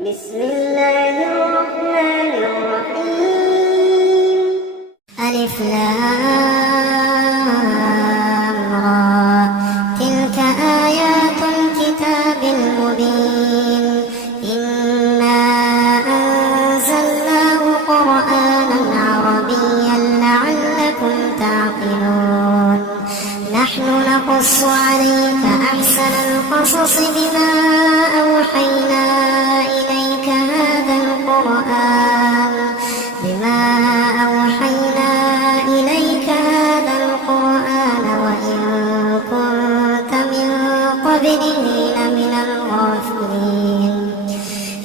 بسم الله الرحمن الرحيم. ألف لام را، تلك آيات الكتاب المبين. إنا أنزلناه قرآنا عربيا لعلكم تعقلون. نحن نقص عليك أحسن القصص بما أوحينا إليك هذا القرآن وإن كنت من قبله لمن الغافلين.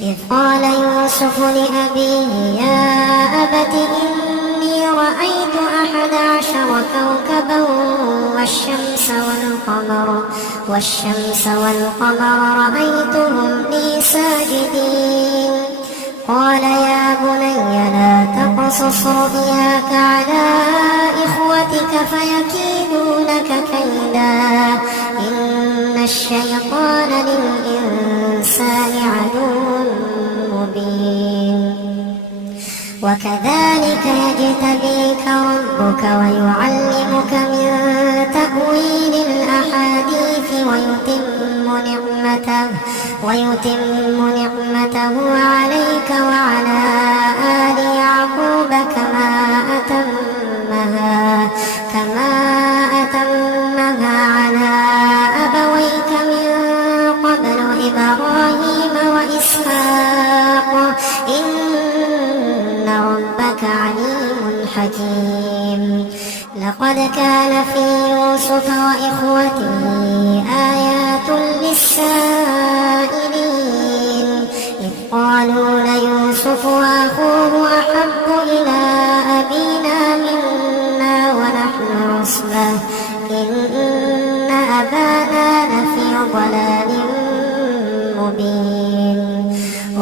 إذ قال يوسف لأبيه يا أبت إني رأيت 11 كوكبا والشمس والقمر رأيتهم لي ساجدين. قال يا بني لا تقصص رؤياك على إخوتك فيكيدوا لك كيدا، إن الشيطان للإنسان عدو مبين. وكذلك يجتبيك ربك ويعلمك من تأويل الأحاديث ويتم نعمته عليك وعلى آل يعقوب كما أتمها على أبويك من قبل إبراهيم وإسحاق إن ربك عليم حكيم. لقد كان في يوسف وإخوته آيات للسائلين. إذ قالوا ليوسف وأخوه أحب إلى أبينا منا ونحن عصبة إن أبانا لفي ضلال مبين.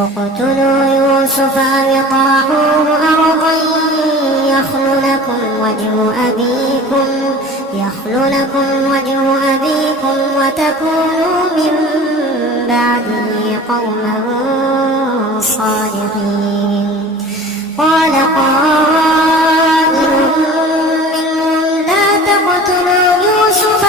اقتلوا يوسف أو اطرحوه أرضا يخل لكم وجه أبيكم وتكونوا من بعده قوما صالحين. قال قائل منهم لا تقتلوا يوسف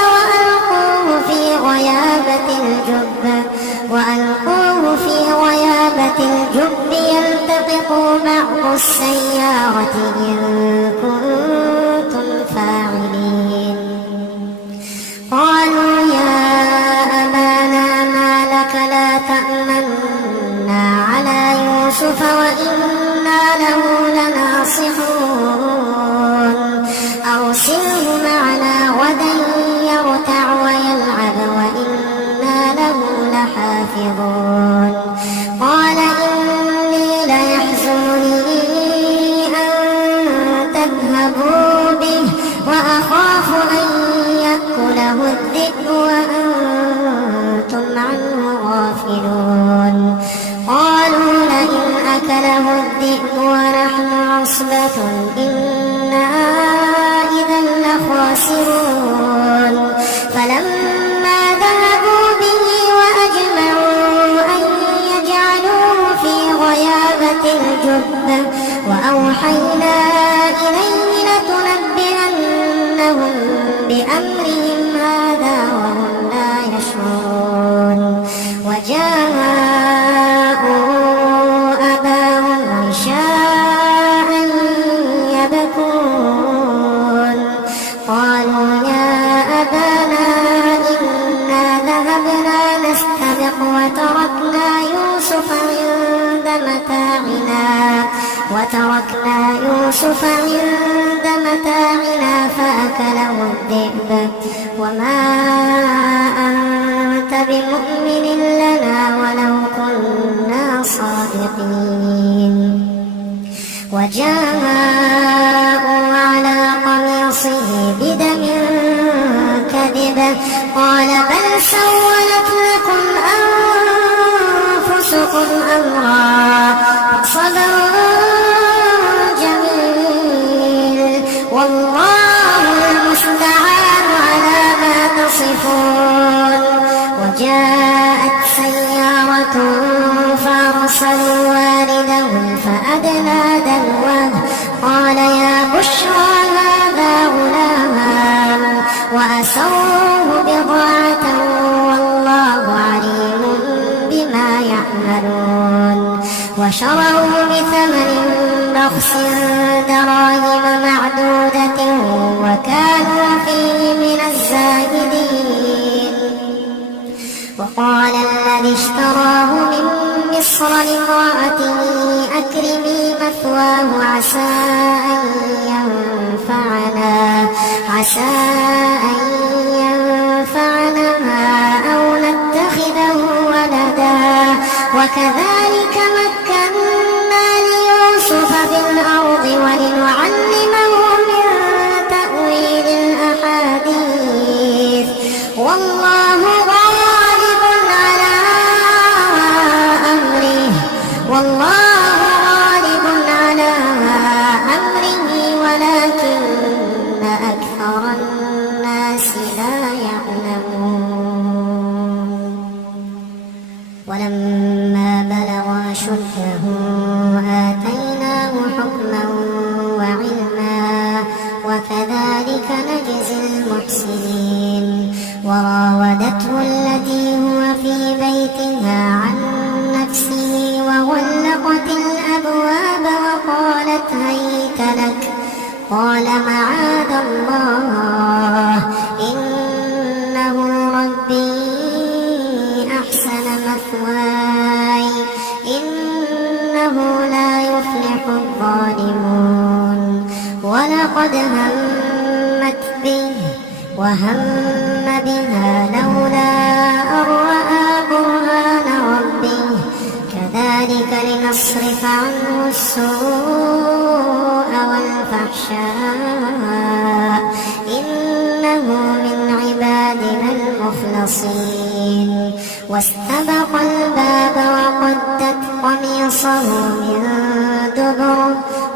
وألقوه في غيابة الجب يلتقطوا بعض السيارة إن كنتم فاعلين. قالوا يا أبانا ما لك لا تأمنا على يوسف وإنا له لناصحون. أرسله معنا غدا يرتع ويلعب وإنا له لحافظون. قال إني ليحزنني أن تذهبوا به وأخاف أن يأكله الذئب وأنتم عنه غافلون. قالوا لئن أكله الذئب ونحن عصبة إنا إذا لخاسرون. فلما ذهبوا به وأجمعوا أن يجعلوه في غيابة الجب وأوحينا إليه لتنبئنهم بأمرهم هذا وهم لا يشعرون. وجاءوا أباهم عشاء يبكون. قالوا يا أبانا إنا ذهبنا نستبق وتركنا يوسف عند متاعنا فأكله الذئب وما أنت بمؤمن لنا ولو كنا صادقين. وجاءوا على قميصه بدم كذب قال بل سولت لكم أنفسكم أمرا فصبر جميل والله المستعان على ما تصفون. وجاءت سيارة فأرسلوا فسألوا والدهم فأدلى دلوه قال يا بشرى هذا غلام وأسروه بضاعة والله عليم بما يعملون وشروا بثمن بخس دراهم معدودة وكانوا فيه من الزاهدين. وقال الذي اشتراه من مصر لامرأته أكرمي مثواه عسى أن ينفعنا أو نتخذه ولدا وكذلك مكنا ليوسف في الأرض ولنعلمه من تأويل الأحاديث والله غالب على أمره ولكن أكثر الناس لا يعلمون. ولما بلغ أشده آتيناه حكما وعلما وكذلك نجزي المحسنين. وراودته التي هو في بيتها عن نفسه وغلقت الأبواب وقالت هيت لك قال معاذ الله إنه ربي أحسن مثواي إنه لا يفلح الظالمون. ولقد همت به وهم بها لولا أن رأى برهان ربه كذلك لنصرف عنه السوء والفحشاء إنه من عبادنا المخلصين. واستبق الباب وقدت قميصه من دبر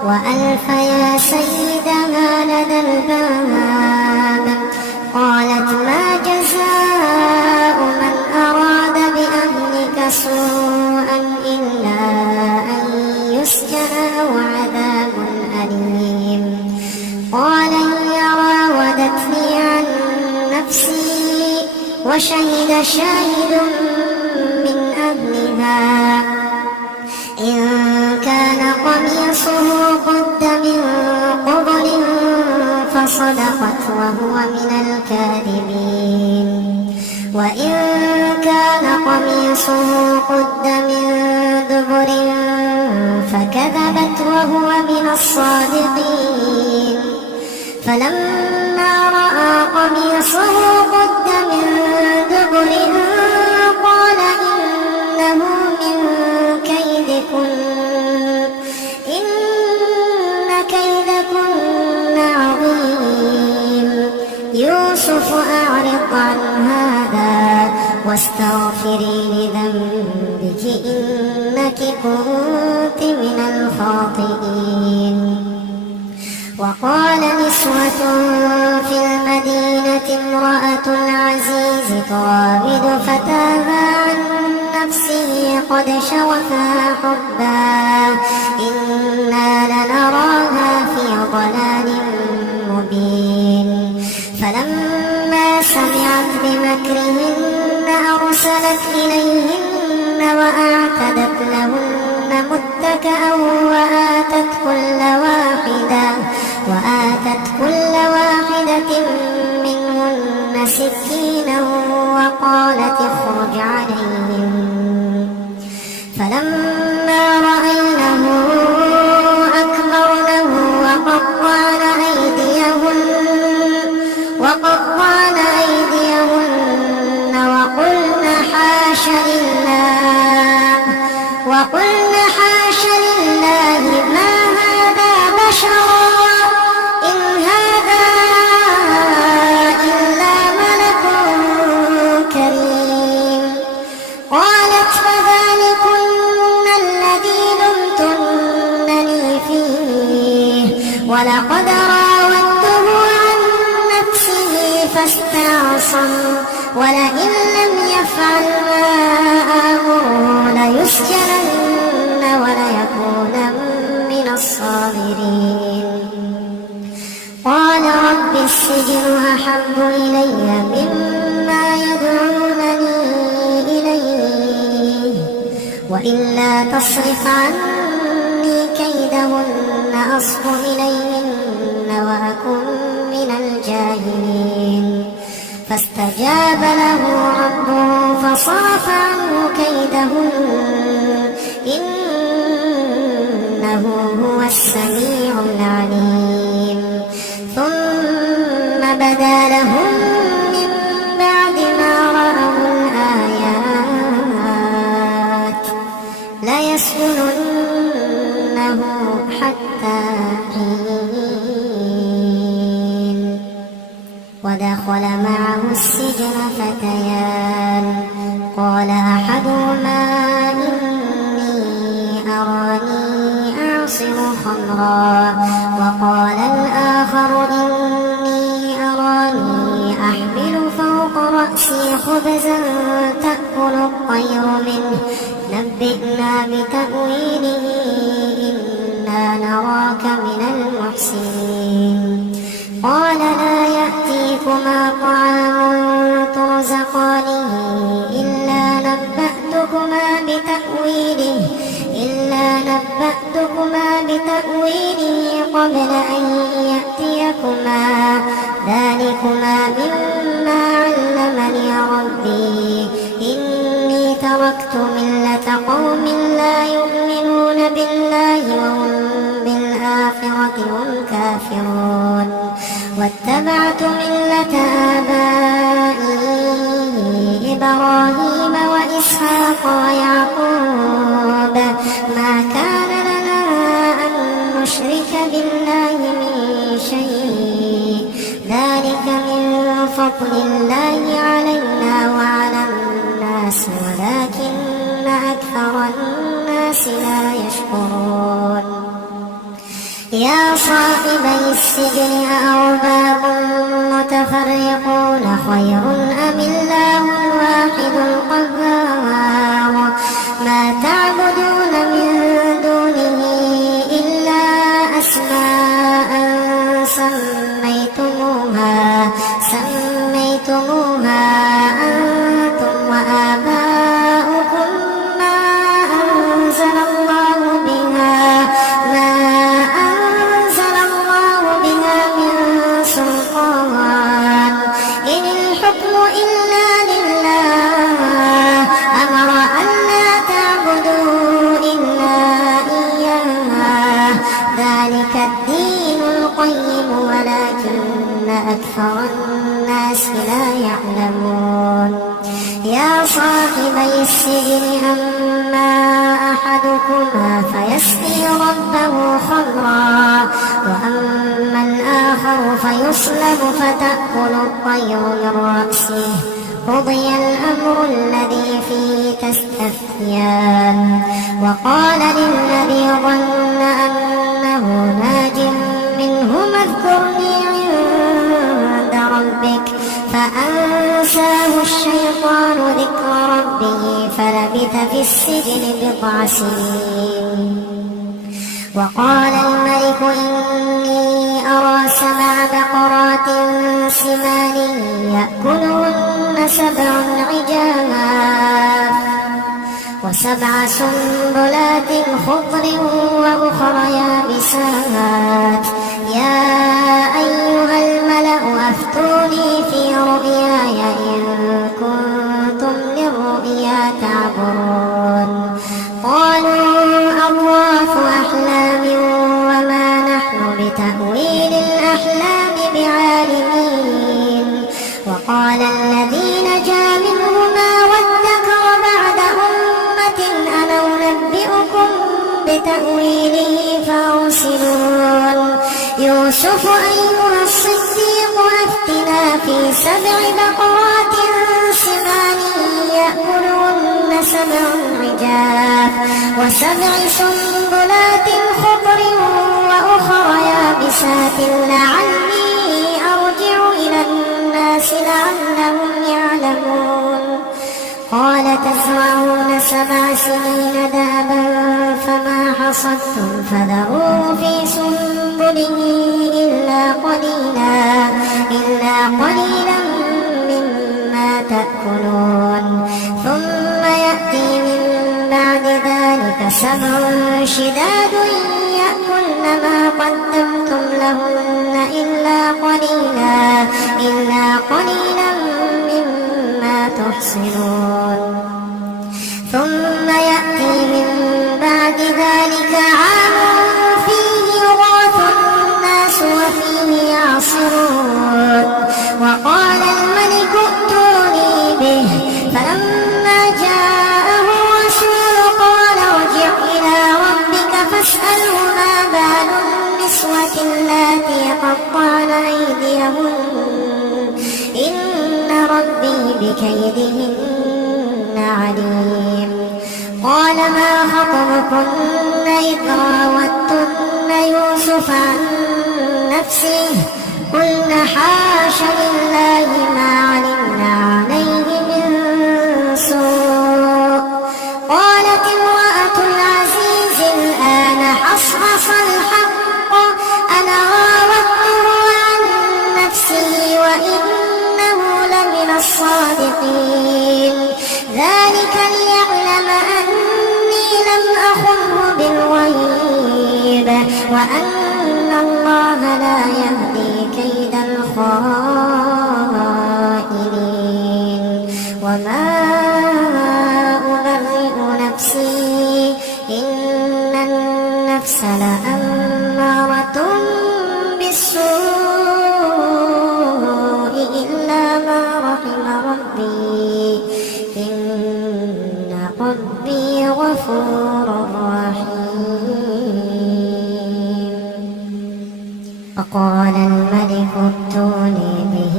وألف يا سيدها لدى الباب قالت ما جزاء من أراد بأهلك سوءا إلا أن يسجن أو عذاب أليم. قال هي راودتني عن نفسي وشهد شاهد من أهلها إن كان قميصه قد من قبل فصدقت وهو من الكاذبين وإن كان قميصه قد من دبر فكذبت وهو من الصادقين. فلما رأى قميصه قد من دبر قال إنه من كيدكن إن كيدكن عظيم. يوسف أعرض عن هذا واستغفري لذنبك إنك كنت من الخاطئين. وقال نسوة في المدينة امرأة العزيز تراود فتاها عن نفسه قد شغفها حبا إنا لنراها في ضلال مبين. فلما سمعت بمكرهن أرسلت إليهن وأعتدت لهن متكئا وآتت كل واحدة منهن سكينا وقالت اخرج عليهم. فلما رأينه أكبرنه وقطعن أيديهن وقلن حاش لله ما هذا بشرا إن هذا إلا ملك كريم. قالت فذلكن الذي لمتنني فيه ولقد راودته عن نفسه فاستعصم ولئن لم يفعل ما آمره ليسجنن السجن أحب إلي مما يدعونني إليه وإلا تصرف عني كيدهن أصب إليهن وأكن من الجاهلين فاستجاب له ربه فصرف عنه كيدهن إنه هو السميع العليم ثم بدا لهم من بعد ما رأوا الآيات ليسجننه حتى حين ودخل معه السجن فتيان قال أحدهما إني أراني أعصر خمرا وقال الآخر إني أراني أحمل فوق رأسي خبزا تأكل الطير منه نبئنا بتأويله إنا نراك من المحسنين قال لا يأتيكما طعام ترزقانه إلا نبأتكما بتأويله قبل أن يأتيكما ذلكما مما علمني ربي إني تركت ملة قوم لا يؤمنون بالله وهم بالآخرة هم كافرون واتبعت ملة آبائي إبراهيم وإسحاق ويعقوب ما كان لنا أن نشرك بالله من شيء ذلك من فضل الله علينا وعلى الناس ولكن أكثر الناس لا يشكرون يا صاحبي السجن أأرباب متفرقون خير أم الله الواحد القهار ما تعبدون من دونه إلا أسماء سميتموها أنتم وآباؤكم ما أنزل الله بها من سلطان إن الحكم إلا لله أمر ألا تعبدوا إلا إياه ذلك الدين القيم ولكن أكثر الناس لا يعلمون يا صاحبي السجن أما أحدكما فيسقي ربه خمرا وأما الآخر فيصلب فتأكل الطير من رأسه قضي الأمر الذي فيه تستفتيان وقال للذي ظن أنه ناج منهما اذكرني عند ربك فأنساه الشيطان ذكر ربه فلبث في السجن بضع سنين وقال الملك إني أرى 7 بقرات سمان يأكلهن 7 عجاف و7 سنبلات خضر وأخر يابسات يا أيها الملأ أفتوني في رؤياي إن كنتم للرؤيا تعبرون قالوا أضغاث أحلام وما نحن بتأويل الأحلام بعالمين وقال الذي نجا منهما وادكر بعد أمة أنا أنبئكم بتأويله فأرسلون يوسف أيها الصديق أفتنا في 7 بقرات سمان يأكلهن 7 عجاف و7 سنبلات خضر وأخر يابسات لعلي أرجع إلى الناس لعلهم يعلمون قال تزرعون 7 سنين دابا فما عصيتم فذروه في سنبله إلا قليلا مما تأكلون ثم يأتي من بعد ذلك 7 شداد يأكلن ما قدمتم لهن إلا قليلا مما تحصنون ثم يأتي من بعد ذلك عام فيه يغاث الناس وفيه يعصرون وقال الملك ائتوني به فلما جاءه الرسول قال ارجع إلى ربك فاسأله ما بال النسوة اللاتي قطعن أيديهن إن ربي بكيدهن عليم قال ما خطبكن إذ راوتن يوسف عن نفسه قلن حاش لله ما علمنا عليه من سوء قالت امرأة العزيز الآن حصحص الحق أنا راودته عن نفسه وإنه لمن الصادقين ذلك ليعلم أني لم أخنه بالغيب وأن الله لا يهدي كيد الخائنين وما أبرئ نفسي إن النفس لأمارة بالسوء إلا ما رحم ربي إن ربي غفور رحيم فقال الملك ائتوني به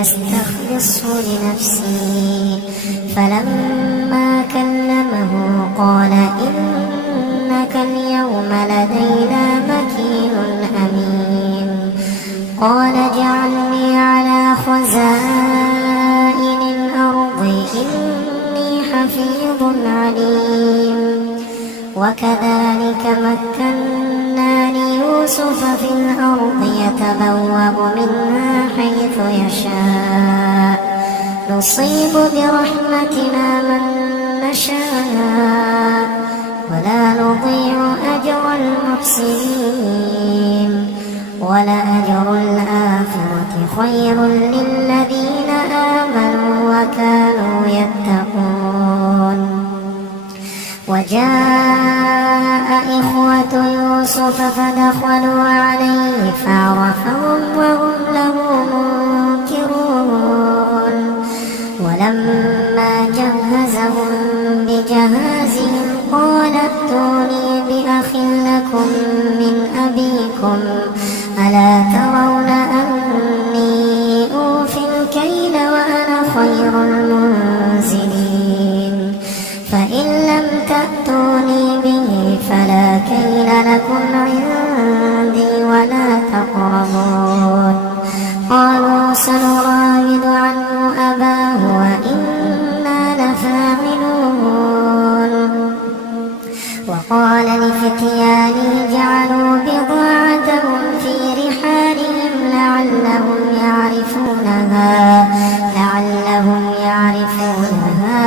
أستخلصه لنفسي فلما كلمه قال إنك اليوم لدينا مكين أمين قال اجعلني على خزائن الأرض إني حفيظ عليم وكذلك مكنا ليوسف في الأرض يتبوأ منها حيث يشاء نصيب برحمتنا من نشاء ولا نضيع أجر المحسنين ولأجر الآخرة خير للذين آمنوا وكانوا يتقون وجاء إخوة يوسف فدخلوا عليه فعرفهم وهم له منكرون ولما جهزهم بجهازهم قال ائتوني بأخ لكم من أبيكم ألا ترون أني أوفي الكيل وأنا خير المنزلين فإن لم تأتوني به فلا كيل لكم عندي ولا تقربون قالوا سنراود عنه أباه وإنا لفاعلون وقال لفتيانه جعلوا بضاعتهم في رحالهم لعلهم يعرفونها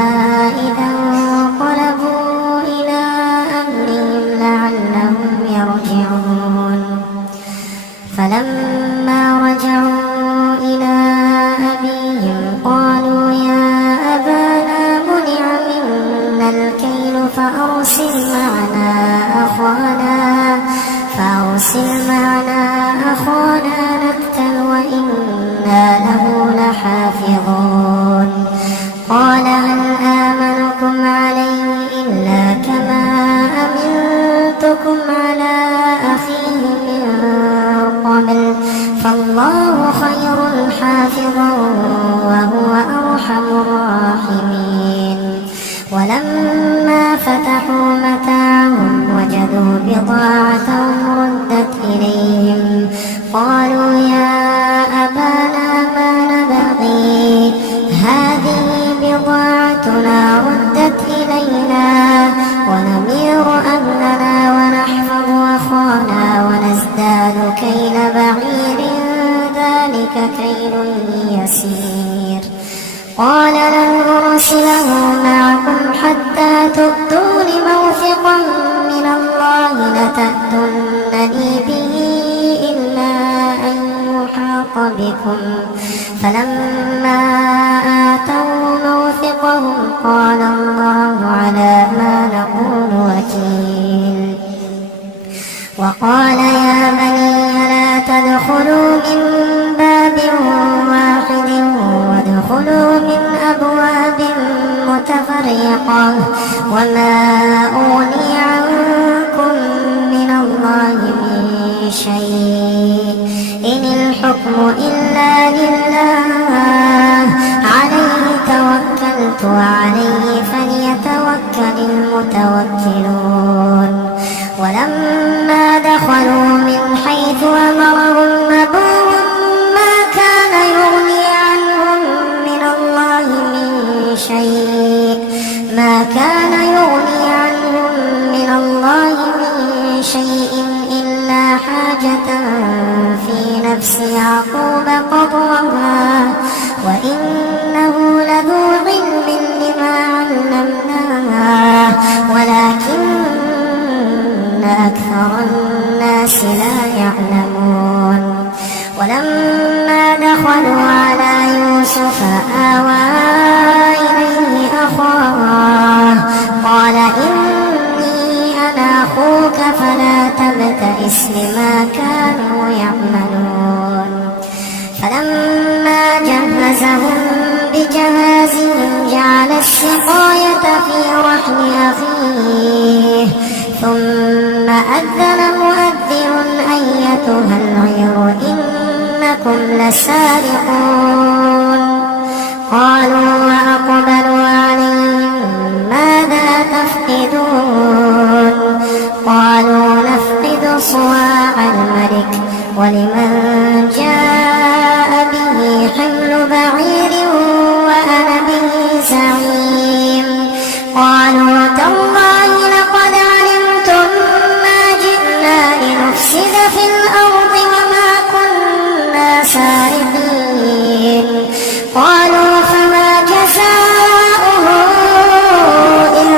إذا انقلبوا إلى أهلهم لعلهم يرجعون فلما رجعوا إلى أبيهم قالوا يا أبانا منع منا الكيل فأرسل معنا أخانا نكتل وإنا له لحافظون قال هل آمنكم عليه إلا كما أمنتكم على أخيه من قبل فالله خير حافظا وهو أرحم الراحمين ولما فتحوا متاعهم وجدوا بضاعتهم ردت إليهم قالوا يا أبانا ما نبغي هذه بضاعتنا ردت إلينا ونمير أهلنا فلما آتوا موثقهم قال الله على ما نقول وكيل. وقال يا بني لا تدخلوا من باب واحد وادخلوا من أبواب متفرقة وما أغني عنكم من الله من شيء إن الحكم إلا لله عليه توكلت وعليه فليتوكل المتوكلون. ولما دخلوا من حيث أمرهم أبوهم ما كان يغني عنهم من الله من شيء إلا حاجة في نفس يعقوب قضاها وإنه لذو علم لما علمناه ولكن أكثر الناس لا يعلمون. ولما دخلوا على يوسف آوى إليه أخاه قال إني أنا أخوك فلا تبتئس بما كانوا يعملون. فلما جهزهم بجهازهم جعل السقاية في رحل أخيه ثم أذن مؤذن أيتها العير إنكم لسارقون. قالوا وأقبلوا عليهم ماذا تفقدون؟ قالوا نفقد صواع الملك ولمن جاء به حمل بعير وأنا به زعيم. قالوا تالله لقد علمتم ما جئنا لنفسد في الأرض وما كنا سارقين. قالوا فما جزاؤه إن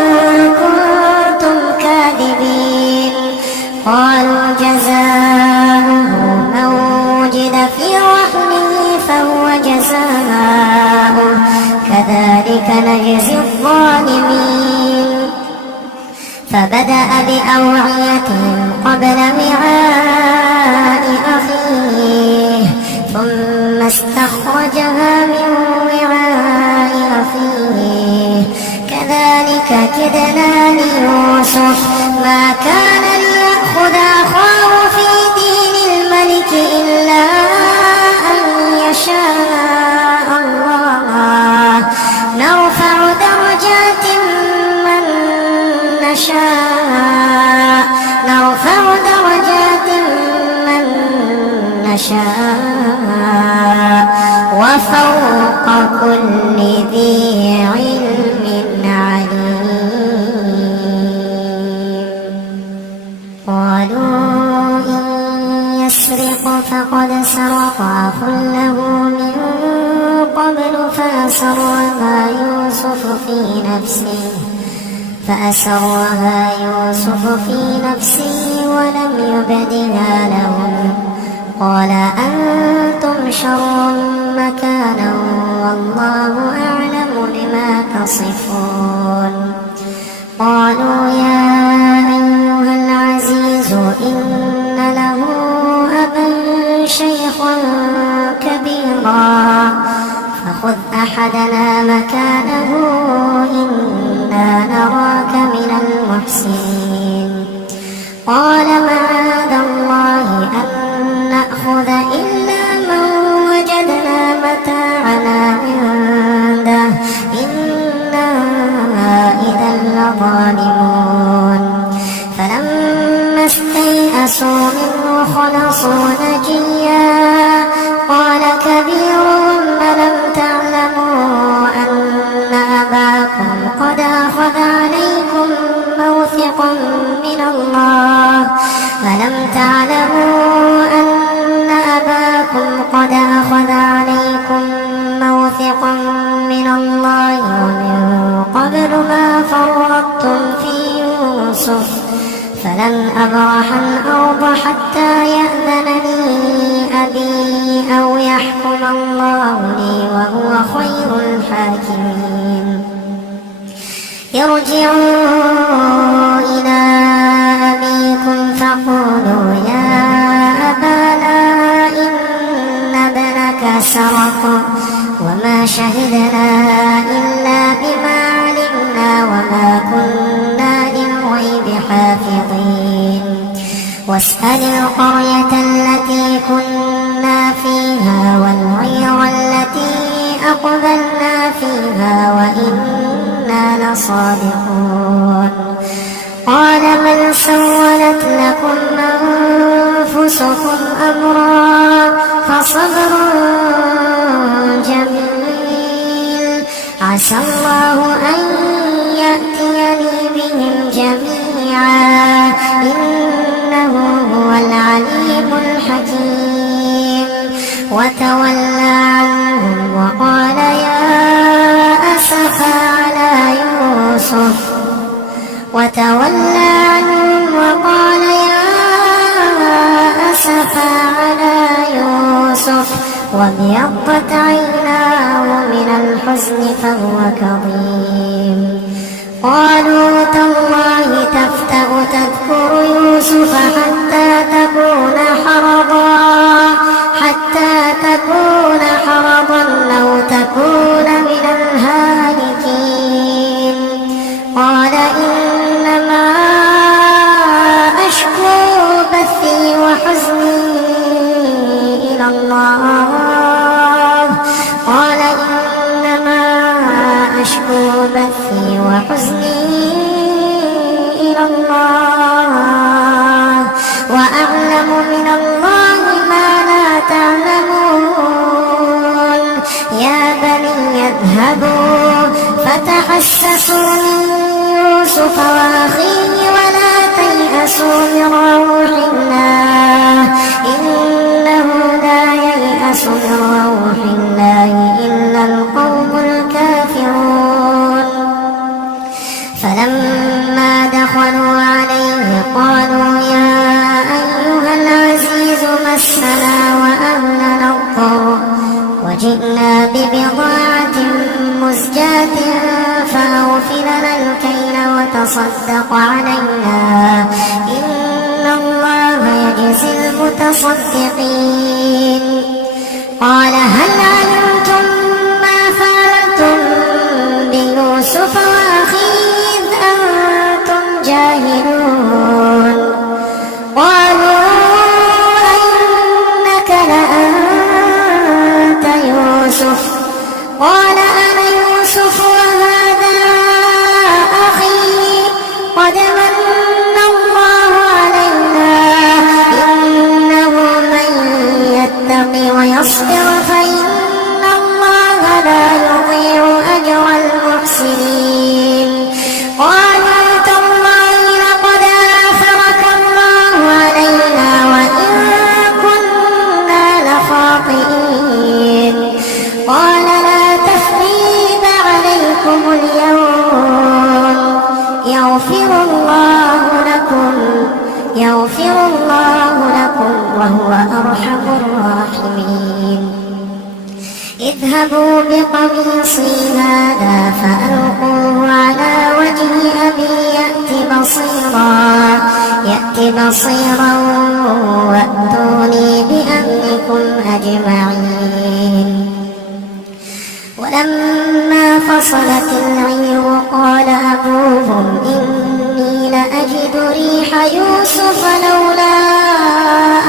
كنتم كاذبين؟ قالوا جزاؤه من وجد في رحله فهو جزاؤه كذلك نجزي الظالمين. فبدأ بأوعيتهم قبل وعاء أخيه ثم استخرجها من وعاء أخيه كذلك كدنا ليوسف ما كان ليأخذ أخاه في دين الملك إلا أن يشاء الله نرفع درجات من نشاء وفوق كل ذي علم عليم. قالوا إن يسرق فقد سرق أخ له من قبل فأسرها يوسف في نفسه ولم يبدها لهم قال أنتم شر مكانا والله أعلم بما تصفون. قالوا يا أيها العزيز إن له أبا شيخا كبيرا فخذ أحدنا مكانه إنا نراك من المحسنين. قال معاذ الله أن نأخذ إلا من وجدنا متاعنا عنده إنا إذا لظالمون. فلما استيئسوا منه خلصوا نجيا قال كبيرهم ألم تعلموا أن أباكم قد أخذ عليكم موثقا من الله ومن قبل ما فرطتم في يوسف فلن أبرح الأرض حتى يأذن لي أبي أو يحكم الله لي وهو خير الحاكمين. ارجعوا إلى أبيكم فقولوا يا أبانا إن ابنك سرق وما شهدنا إلا بما علمنا وما كنا للغيب حافظين. واسأل القرية التي كنا فيها والعير التي أقبلنا فيها وإنا لصادقون. قال بل سولت لكم أنفسكم أمرا فصبر جميل عسى الله أن يأتيني بهم جميعا إنه هو العليم الحكيم. وتولى عنهم وقال يا أسفا على يوسف وابيضت عيناه من الحزن فهو كظيم. قالوا تالله تفتأ تذكر يوسف حتى تكون حرضا أو تكون من الهالكين. قال إنما أشكو بثي وحزني إلى الله. وأعلم من الله ما لا تعلمون. يا بني اذهبوا فتحسسوا من يوسف وأخيه ولا تيأسوا من روح الله إنه لا ييأس من روح الله إلا القوم الكافرون. فلما دخلوا عليه قالوا يا أيها العزيز مسنا وأهلنا الضر وجئنا ببضاعة مزجاة فأوف لنا الكيل وتصدق علينا إن الله يجزي المتصدقين. قال هل علمتم ما فعلتم بيوسف وأخيه أنتم جاهلون. قالوا أئنك لأنت يوسف. قال أنا يوسف وهذا أخي قد من الله علينا إنه من يتق ويصبر فإن الله لا يضيع أجر المحسنين. قالوا تالله لقد آثرك الله علينا وإن كنا لخاطئين. قال لا تثريب عليكم اليوم يغفر الله لكم وهو أرحم الراحمين. اذهبوا بقميصي هذا فألقوه على وجه أبي يأت بصيرا وأتوني بأمركم أجمعين. ولما فصلت العير قال أبوهم إني لأجد ريح يوسف لولا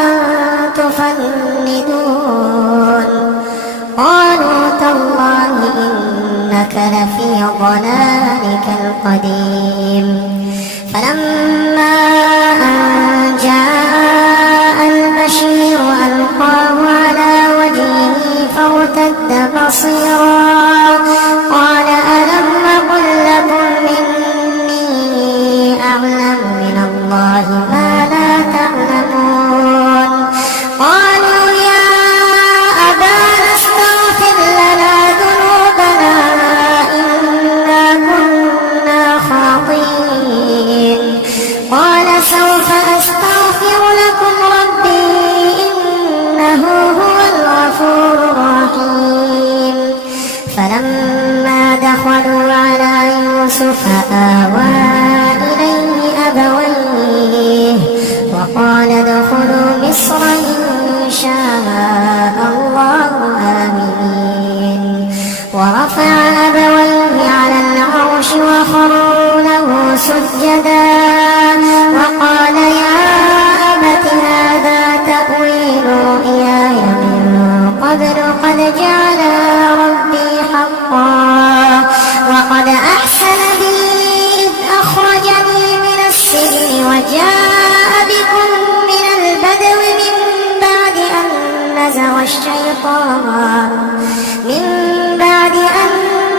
أن تفندون. قالوا تالله إنك لفي ضلالك القديم. فلما أن جاء البشير ألقاه على وجهه فارتد بصيرا. قال ألم أقل لكم إني أعلم من الله ما لا تعلمون. قالوا يا أبانا استغفر لنا ذنوبنا إنا كنا خاطئين. قال سوف أستغفر لكم ربي إنه فآوى إليه أبويه وقال ادخلوا مصر إن شاء الله آمنين ورفع أبويه على العرش وخروا له سجدا وقال يا أبت هذا تأويل رؤياي من قبل قد جعلها ربي حقا وقد أحسن بي إذ أخرجني من السجن وجاء بكم من البدو من بعد أن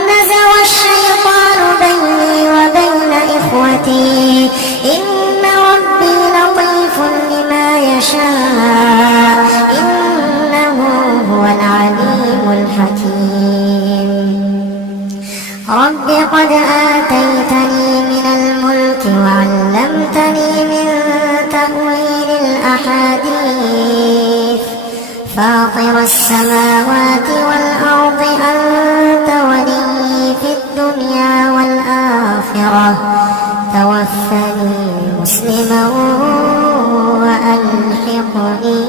نزغ الشيطان بيني وبين إخوتي إن ربي لطيف لما يشاء إنه هو العليم الحكيم رب قد آتيتني من الملك وعلمتني من تأويل الأحاديث فاطر السماوات والأرض أنت ولي في الدنيا والآخرة توفني مسلما وألحقني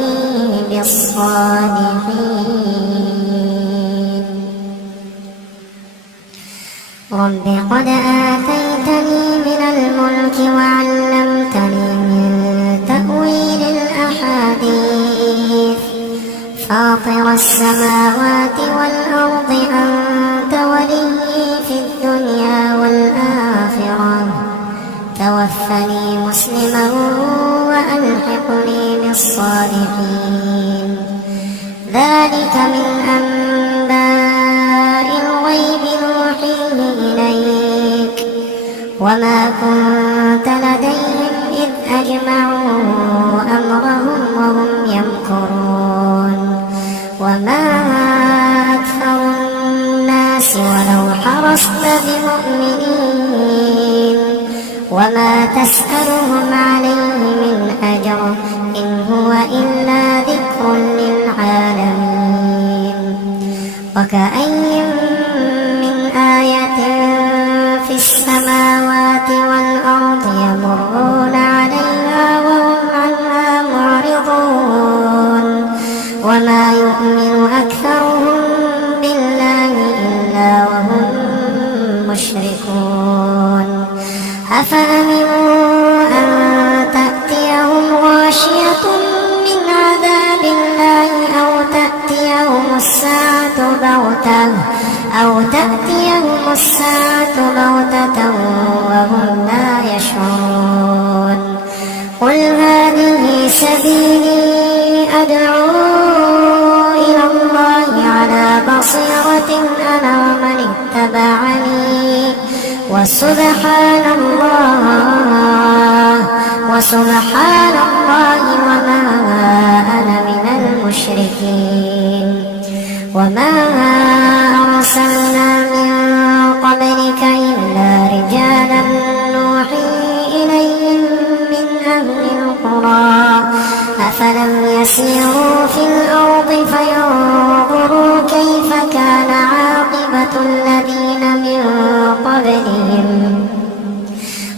بالصالحين رب قد آتيتني من الملك وعلمتني من تأويل الأحاديث فاطر السماوات والأرض أنت ولي في الدنيا والآخرة توفني مسلما وألحقني بالصالحين ذلك من أنباء الغيب نوحيه إليك وما كنت لديهم إذ أجمعوا أمرهم وهم يمكرون وما أكثر الناس ولو حرصت بمؤمنين وما تسألهم عليه من أجر إن هو إلا ذكر للعالمين وكأي من آية في السماوات والأرض يمرون عليها وهم عنها معرضون وما يؤمن أكثرهم بالله إلا وهم مشركون أفأمنوا أن تأتيهم غاشية من عذاب الله أو تأتيهم الساعة بغتة وهم لا يشعرون قل هذه سبيلي أدعو إلى الله على بصيرة أنا ومن اتبعني وسبحان الله وما أنا من المشركين وما أرسلنا من قبلك إلا رجالا نوحي إليهم من أهل القرى أفلم يسيروا في الأرض فينظروا كيف كان عاقبة الذين من قبلهم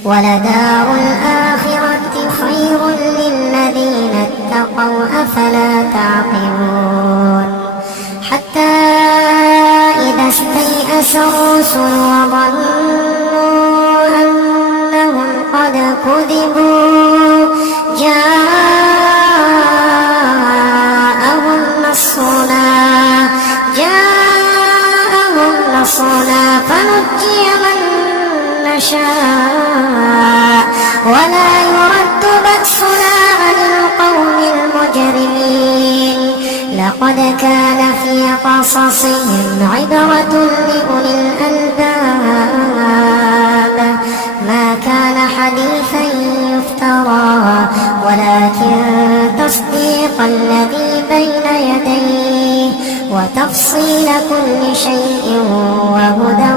ولدار الآخرة خير للذين اتقوا أفلا تعقلون حتى إذا استيأس الرسل وظنوا أنهم قد كذبوا جاءهم نصرنا فنجي من نشاء ولا يرد بأسنا عن القوم المجرمين لقد كان في قصصهم عبرة لأولي الألباب ما كان حديثا يفترى ولكن تصديق الذي بين يديه وتفصيل كل شيء وهدى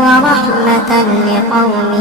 ورحمة لقوم